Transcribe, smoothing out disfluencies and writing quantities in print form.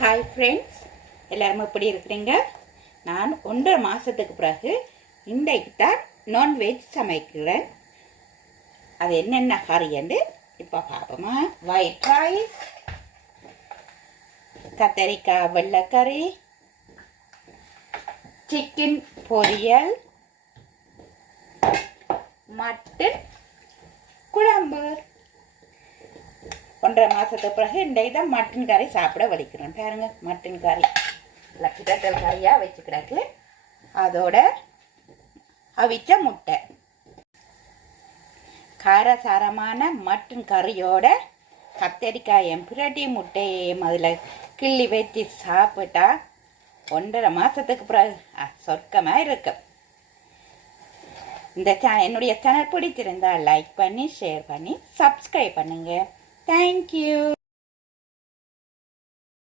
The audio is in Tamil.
ஹாய் ஃப்ரெண்ட்ஸ், எல்லாரும் எப்படி இருக்கிறீங்க? நான் 1.5 மாதத்துக்கு பிறகு இன்றைக்கு தான் நான்வெஜ் சமைக்கிறேன். அது என்னென்ன கறின்னு இப்போ பார்ப்போமா. ஒயிட் ரைஸ், கத்தரிக்காய் வெள்ளைக்கறி, சிக்கன் பொரியல், மட்டன் குழம்பு. 1.5 மாதத்துக்கு பிறகு இன்றைக்கு தான் மட்டன் கறி சாப்பிட வலிக்கிறோம். பாருங்க, மட்டன் கறி கிட்டத்தட்ட கறியாக வச்சு கிடக்கு. அதோட அவிச்ச முட்டை, காரசாரமான மட்டன் கறியோட கத்தரிக்காயும் பிரட்டி முட்டையையும் அதில் கிள்ளி வச்சு சாப்பிட்டா 1.5 மாதத்துக்கு பிறகு சொர்க்கமாக இருக்கும். என்னுடைய சேனல் பிடிச்சிருந்தா லைக் பண்ணி ஷேர் பண்ணி சப்ஸ்கிரைப் பண்ணுங்க. Thank you.